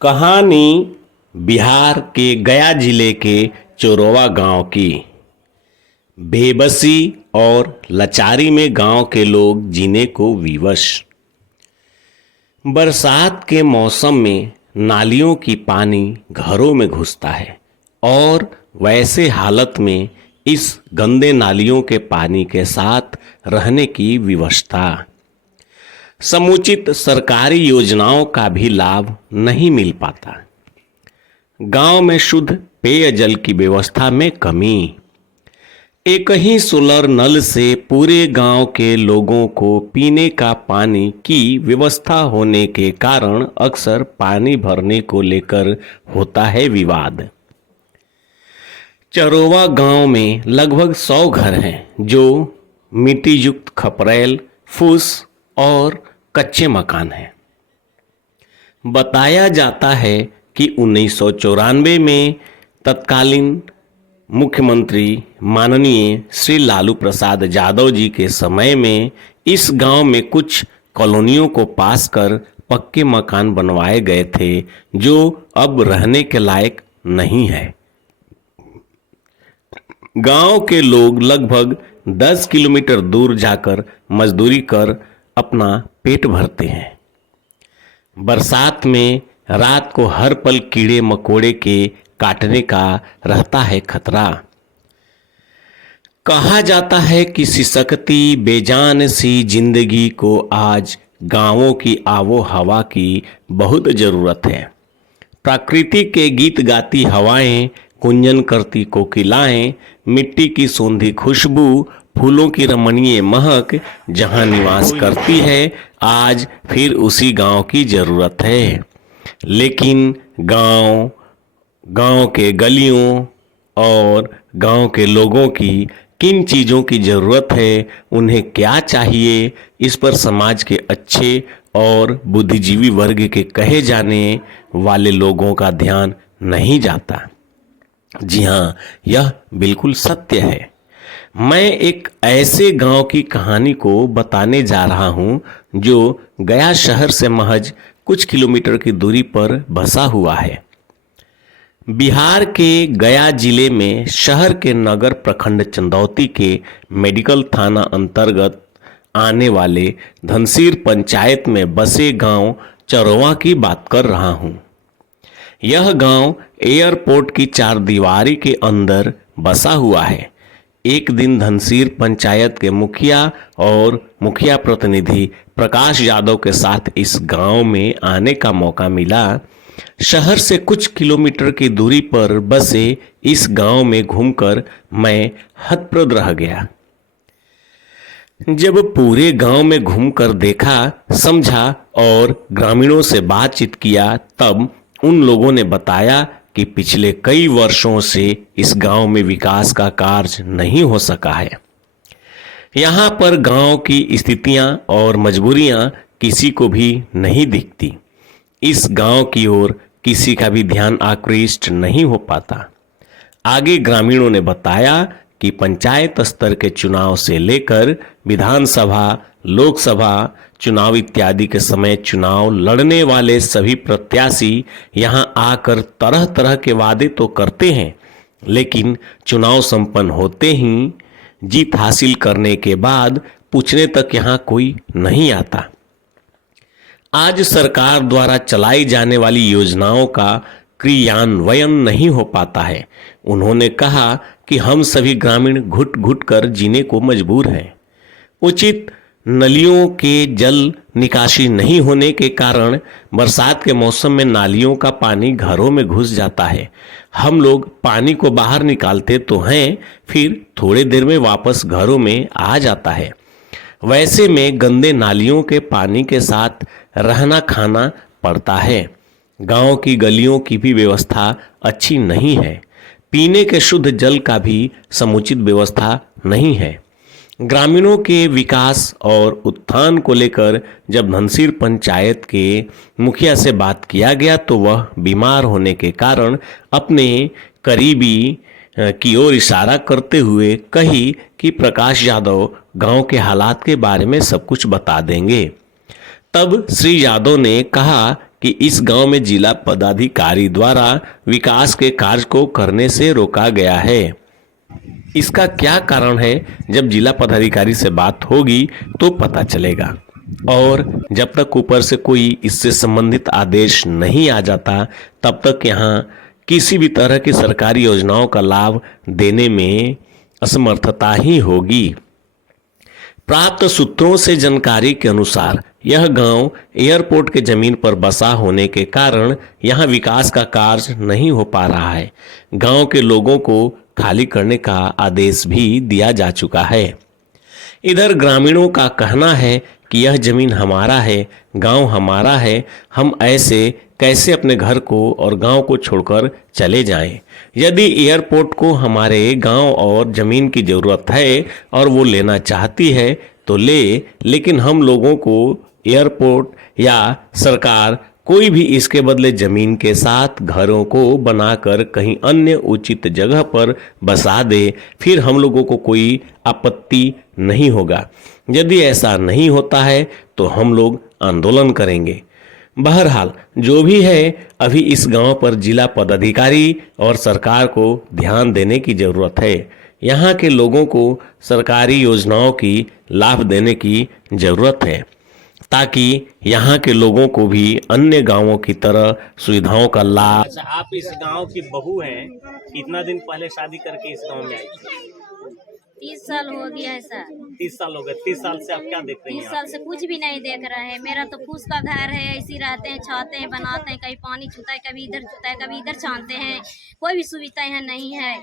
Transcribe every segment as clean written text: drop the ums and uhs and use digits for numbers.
कहानी बिहार के गया जिले के चोरवा गांव की। बेबसी और लाचारी में गांव के लोग जीने को विवश। बरसात के मौसम में नालियों की पानी घरों में घुसता है और वैसे हालत में इस गंदे नालियों के पानी के साथ रहने की विवशता। समुचित सरकारी योजनाओं का भी लाभ नहीं मिल पाता। गांव में शुद्ध पेयजल की व्यवस्था में कमी। एक ही सोलर नल से पूरे गांव के लोगों को पीने का पानी की व्यवस्था होने के कारण अक्सर पानी भरने को लेकर होता है विवाद। चरोवा गांव में लगभग 100 घर हैं जो मिट्टी युक्त खपरेल, फूस और कच्चे मकान हैं। बताया जाता है कि 1994 में तत्कालीन मुख्यमंत्री माननीय श्री लालू प्रसाद यादव जी के समय में इस गांव में कुछ कॉलोनियों को पास कर पक्के मकान बनवाए गए थे जो अब रहने के लायक नहीं है। गांव के लोग लगभग 10 किलोमीटर दूर जाकर मजदूरी कर अपना पेट भरते हैं। बरसात में रात को हर पल कीड़े मकोड़े के काटने का रहता है खतरा। कहा जाता है कि सिसकती बेजान सी जिंदगी को आज गांवों की आबो हवा की बहुत जरूरत है। प्रकृति के गीत गाती हवाएं, कुंजन करती कोकिलाएं, मिट्टी की सोंधी खुशबू, फूलों की रमणीय महक जहां निवास करती है, आज फिर उसी गांव की जरूरत है। लेकिन गांव के गलियों और गांव के लोगों की किन चीज़ों की ज़रूरत है, उन्हें क्या चाहिए, इस पर समाज के अच्छे और बुद्धिजीवी वर्ग के कहे जाने वाले लोगों का ध्यान नहीं जाता। जी हाँ, यह बिल्कुल सत्य है। मैं एक ऐसे गांव की कहानी को बताने जा रहा हूं जो गया शहर से महज कुछ किलोमीटर की दूरी पर बसा हुआ है। बिहार के गया जिले में शहर के नगर प्रखंड चंदौती के मेडिकल थाना अंतर्गत आने वाले धनसीर पंचायत में बसे गांव चरोवा की बात कर रहा हूं। यह गांव एयरपोर्ट की चारदीवारी के अंदर बसा हुआ है। एक दिन धनसीर पंचायत के मुखिया और मुखिया प्रतिनिधि प्रकाश यादव के साथ इस गांव में आने का मौका मिला। शहर से कुछ किलोमीटर की दूरी पर बसे इस गांव में घूमकर मैं हतप्रभ रह गया। जब पूरे गांव में घूमकर देखा, समझा और ग्रामीणों से बातचीत किया, तब उन लोगों ने बताया कि पिछले कई वर्षों से इस गांव में विकास का कार्य नहीं हो सका है। यहाँ पर गांव की स्थितियां और मजबूरियां किसी को भी नहीं दिखती। इस गांव की ओर किसी का भी ध्यान आकृष्ट नहीं हो पाता। आगे ग्रामीणों ने बताया कि पंचायत स्तर के चुनाव से लेकर विधानसभा, लोकसभा चुनाव इत्यादि के समय चुनाव लड़ने वाले सभी प्रत्याशी यहां आकर तरह तरह के वादे तो करते हैं, लेकिन चुनाव संपन्न होते ही जीत हासिल करने के बाद पूछने तक यहां कोई नहीं आता। आज सरकार द्वारा चलाई जाने वाली योजनाओं का क्रियान्वयन नहीं हो पाता है। उन्होंने कहा कि हम सभी ग्रामीण घुट घुट कर जीने को मजबूर हैं। उचित नलियों के जल निकासी नहीं होने के कारण बरसात के मौसम में नालियों का पानी घरों में घुस जाता है। हम लोग पानी को बाहर निकालते तो हैं, फिर थोड़ी देर में वापस घरों में आ जाता है। वैसे में गंदे नालियों के पानी के साथ रहना खाना पड़ता है। गांव की गलियों की भी व्यवस्था अच्छी नहीं है। पीने के शुद्ध जल का भी समुचित व्यवस्था नहीं है। ग्रामीणों के विकास और उत्थान को लेकर जब धनसीर पंचायत के मुखिया से बात किया गया तो वह बीमार होने के कारण अपने करीबी की ओर इशारा करते हुए कही कि प्रकाश यादव गांव के हालात के बारे में सब कुछ बता देंगे। तब श्री यादव ने कहा कि इस गांव में जिला पदाधिकारी द्वारा विकास के कार्य को करने से रोका गया है। इसका क्या कारण है, जब जिला पदाधिकारी से बात होगी तो पता चलेगा। और जब तक ऊपर से कोई इससे संबंधित आदेश नहीं आ जाता, तब तक यहाँ किसी भी तरह की सरकारी योजनाओं का लाभ देने में असमर्थता ही होगी। प्राप्त सूत्रों से जानकारी के अनुसार यह गांव एयरपोर्ट के जमीन पर बसा होने के कारण यहां विकास का कार्य नहीं हो पा रहा है। गांव के लोगों को खाली करने का आदेश भी दिया जा चुका है। इधर ग्रामीणों का कहना है कि यह जमीन हमारा है, गांव हमारा है, हम ऐसे कैसे अपने घर को और गांव को छोड़कर चले जाएं। यदि एयरपोर्ट को हमारे गांव और ज़मीन की ज़रूरत है और वो लेना चाहती है तो ले, लेकिन हम लोगों को एयरपोर्ट या सरकार कोई भी इसके बदले ज़मीन के साथ घरों को बनाकर कहीं अन्य उचित जगह पर बसा दे, फिर हम लोगों को कोई आपत्ति नहीं होगा। यदि ऐसा नहीं होता है तो हम लोग आंदोलन करेंगे। बहरहाल जो भी है, अभी इस गांव पर जिला पदाधिकारी और सरकार को ध्यान देने की ज़रूरत है। यहाँ के लोगों को सरकारी योजनाओं की लाभ देने की ज़रूरत है, ताकि यहाँ के लोगों को भी अन्य गांवों की तरह सुविधाओं का लाभ। अच्छा, आप इस गांव की बहू हैं, कितना दिन पहले शादी करके इस गांव में आई थी? 30 साल हो गया है सर। 30 साल हो गए। 30 साल से आप क्या देख रही 30 हैं? साल से कुछ भी नहीं देख रहे हैं। मेरा तो फूस का घर है, ऐसे रहते हैं, छाते हैं, बनाते हैं, कहीं पानी छूता है, कभी इधर छूता है, कभी इधर छानते हैं। कोई भी सुविधा यहाँ नहीं है।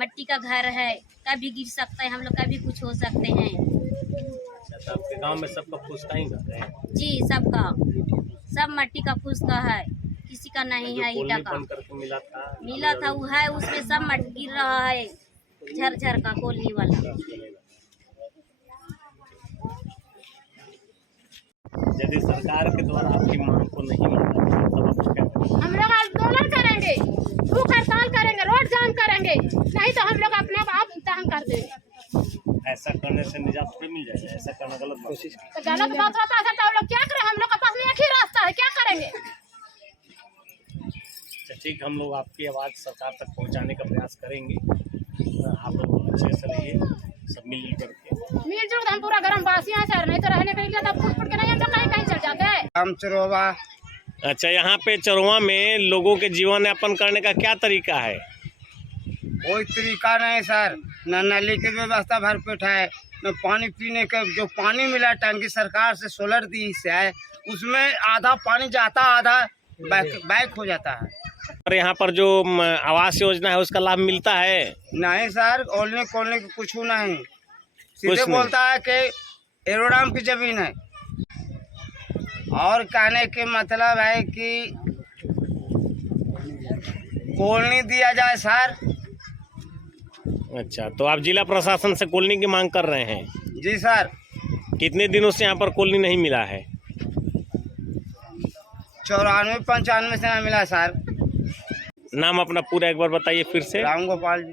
मट्टी का घर है, कभी गिर सकता है, हम लोग कभी कुछ हो सकते हैं। अच्छा, तो आपके गांव में सबका फूस का ही घर है? जी, सबका, सब मट्टी का फूस का है, किसी का नहीं है ईटा का। करके मिला था वो है, उसमें सब मट्टी गिर रहा है, झरझर का कॉलोनी वाला। यदि सरकार के द्वारा आपकी मांग को नहीं माना जाए तब आप क्या करेंगे? हम लोग आंदोलन करेंगे, भूख हड़ताल करेंगे, रोड जाम करेंगे, नहीं तो हम लोग अपने आप तंग कर देंगे। ऐसा करने से निजात थोड़ी मिल जाएगा। ऐसा करना गलत कोशिश। तो गलत बात होता है तो हम लोग क्या करें? हम लोग के पास में एक ही रास्ता है, क्या करेंगे? ठीक, हम लोग आपकी आवाज़ सरकार तक पहुंचाने का प्रयास करेंगे। आप लोग अच्छे से रहिए, सब मिलजुल करके। मिलजुल हम पूरा गरम बासियां सर, नहीं तो रहने के लिए तब फुट फुट के नहीं हम लोग कहीं कहीं चल जाते हैं। हम चरोवा। अच्छा, यहाँ पे चरवा में लोगों के जीवन यापन करने का क्या तरीका है? कोई तरीका नहीं सर, न नाली की व्यवस्था भरपेट है, न पानी पीने का। जो पानी मिला टंकी सरकार से सोलर दी से है, उसमें आधा पानी जाता, आधा बैक हो जाता है। और यहाँ पर जो आवास योजना है उसका लाभ मिलता है? नहीं सर, ओलने कोलने की कुछ नहीं, सीधे नहीं। बोलता है कि एरोडाम की जमीन है। और कहने के मतलब है कि कॉलोनी दिया जाए सर। अच्छा, तो आप जिला प्रशासन से कॉलोनी की मांग कर रहे हैं? जी सर। कितने दिनों से यहाँ पर कॉलोनी नहीं मिला है? 94-95 से नहीं मिला सर। नाम अपना पूरा एक बार बताइए फिर से। राम गोपाल जी।